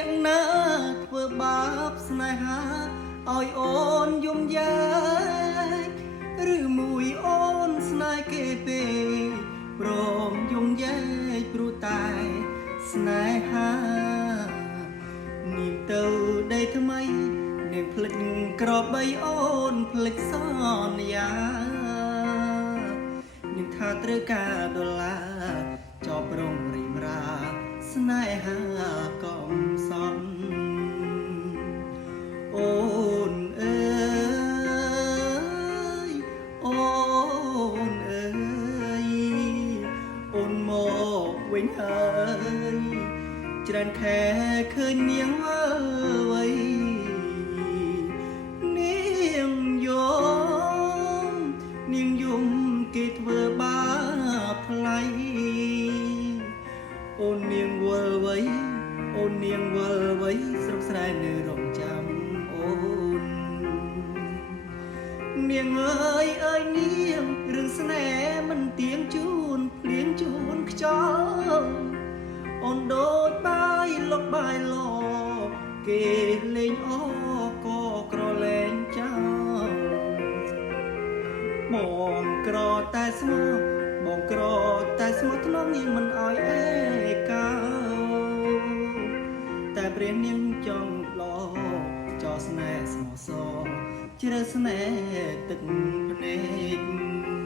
អ្នកណាធ្វើបាបស្នេហាឲ្យអូនយំយ៉ាយឬមួយអូនស្នេហ៍គេទេព្រមយំយ៉ាយព្រោះតែស្នេហានាងទៅដីថ្មីនាងភ្លេចក្របីអូនភ្លេចសន្យានាងថាត្រូវការដុល្លារចោប្រងរីមរាស្នេហាកំសត់អូនអើយអូនអើយអូនមកវិញហើយច្រើនខែឃើញនាងអើយនាងយំគេធ្វើបាបថ្លៃអូននាងវល់វ័យអូននាងវល់វ័យស្រុកស្រែនៅរងចាំអូននាងអើយនាងរឿងស្នេហ៍មិនទៀងជូនភ្លៀងជូនខ្យល់អូនដូចបាយលុកបាយឡគេលេងអក៏ក្រលែងចោលបងក្រតែស្មោះបងក្រតែស្មោះថ្នមនាងមិនអោយអេកោតែព្រះនាងចង់ឡចោស្នេហ៍ស្មោះសជ្រៅស្នេហ៍ទឹកភ្នែក